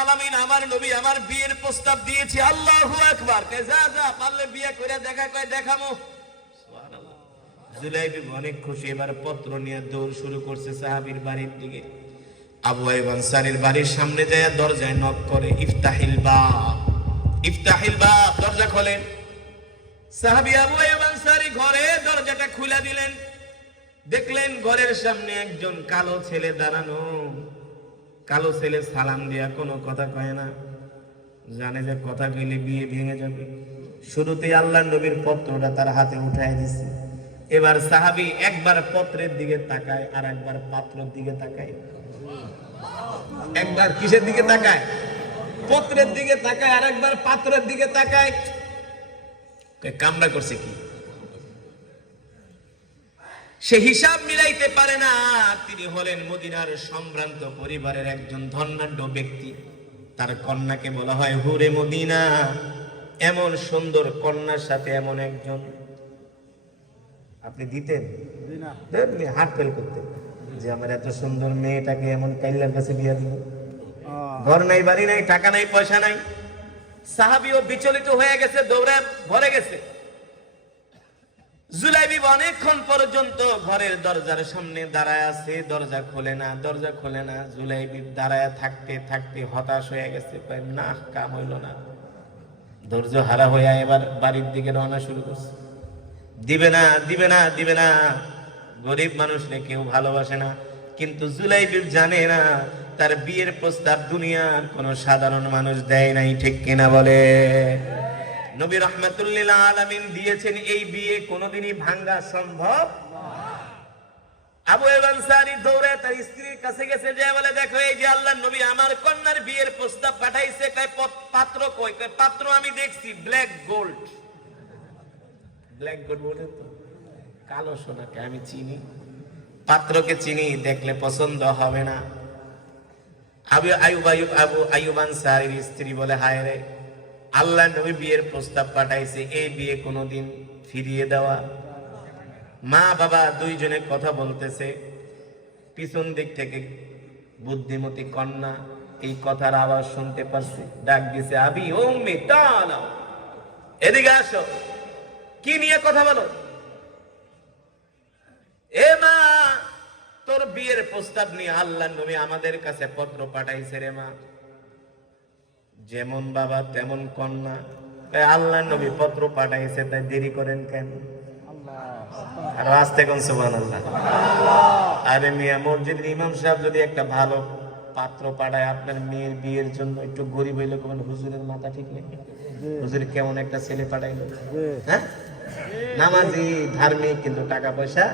আলামিন আমার নবী আমার বিয়ের প্রস্তাব যা যা পারলে বিয়ে করে দেখা জুলাইবি অনেক খুশি, এবার পত্র নিয়ে দৌড় শুরু করছে বাড়ির দিকে। আবু বাড়ির সামনে যায়, দরজায় নক করে, ইফতাহিল ইফতাহিল দরজা খোলেন। আবু ঘরে দরজাটা খুলে দিলেন। দেখলেন ঘরের সামনে একজন কালো ছেলে দাঁড়ানো। কালো ছেলে সালাম দেয়া কোনো কথা কয় না। জানে যে কথা কইলে বিয়ে ভেঙে যাবে। শুরুতে আল্লাহ নবীর পত্রটা তার হাতে উঠাই দিছে। এবার সাহাবি একবার পত্রের দিকে তাকায় আর একবার পাত্রের দিকে তাকায়। একবার কিসের দিকে তাকায়? পত্রের দিকে তাকায় আর একবার পাত্রের দিকে তাকায়। কয়, কামড়া করছে কি? সে হিসাব মিলাইতে পারে না। তিনি হলেন মদিনার সম্ভ্রান্ত পরিবারের একজন ধনাঢ্য ব্যক্তি। তার কন্যাকে বলা হয় হুরে মদিনা। এমন সুন্দর কন্যার সাথে এমন একজন। আপনি দিতেন? হাত ফেল করতেন যে আমার এত সুন্দর মেয়েটাকে এমন কাইল্লার কাছে বিয়ে দিব। ঘর নাই বাড়ি নাই টাকা নাই পয়সা নাই। সাহাবিও বিচলিত হয়ে গেছে দৌড়ে ভরে গেছে। জুলাইবি অনেকক্ষণ পর্যন্ত ঘরের দরজার সামনে দাঁড়ায় আছে, দরজা খোলে না, দরজা খোলে না। জুলাইবি দাঁড়ায় থাকতে থাকতে হতাশ হয়ে গেছে। না, কাম হইল না। ধৈর্য হারা হয়ে এবার বাড়ির দিকে রওনা শুরু করছে। দিবে না দিবে না দিবে না। গরিব মানুষকে কেউ ভালোবাসে না। কিন্তু জুলাইবিব জানে না, তার বিয়ের প্রস্তাব দুনিয়ার কোন সাধারণ মানুষ দেয় নাই, ঠিক কিনা বলে? নবী রহমাতুল্লিল আলামিন দিয়েছেন এই বিয়ে কোনোদিনই ভাঙ্গা সম্ভব আবু এবানসারি দৌড়ে তার স্ত্রীর কাছে গেছে, যে বলে, দেখো, এই যে আল্লাহ নবী আমার কন্যার বিয়ের প্রস্তাব পাঠাইছে পাত্র কই? পাত্র আমি দেখছি, ব্ল্যাক গোল্ড। ব্ল্যাক গোল্ড বলে তো। কালো সোনাকে আমি চিনি। পাত্রকে চিনি, দেখলে পছন্দ হবে না। আবু আয়ুব আয়ুব, আবু আয়ুব আনসারীর স্ত্রী বলে, হায় রে আল্লাহ নবী বিয়ের প্রস্তাব পাঠাইছে, এই বিয়ে কোনোদিন ফিরিয়ে দেওয়া। মা বাবা দুইজনে কথা বলতেছে, পিছন দিক থেকে বুদ্ধিমতী কন্যা এই কথার আওয়াজ শুনতে পারছে, ডাক দিছে, আবি ওম্মি তালা। এদিকে আসো, কি নিয়ে কথা বলো? এ মা, তোর বিয়ের প্রস্তাব নিয়ে আল্লাহ নবী আমাদের কাছে পত্র পাঠাইছে রে মা। যেমন বাবা তেমন কন্যা। তাই আল্লাহ নবী পত্র পাঠাইছে তাই দেরি করেন কেন? আর আসতে কোন সুবান আল্লাহ আরে মিয়া মসজিদের ইমাম সাহেব যদি একটা ভালো পাত্র পাঠায় আপনার মেয়ের বিয়ের জন্য একটু গরিব হইলে কোন হুজুরের মাথা ঠিক নেই? হুজুর কেমন একটা ছেলে পাঠাইলো। হ্যাঁ? নামাজি ধার্মিক কিন্তু টাকা পয়সা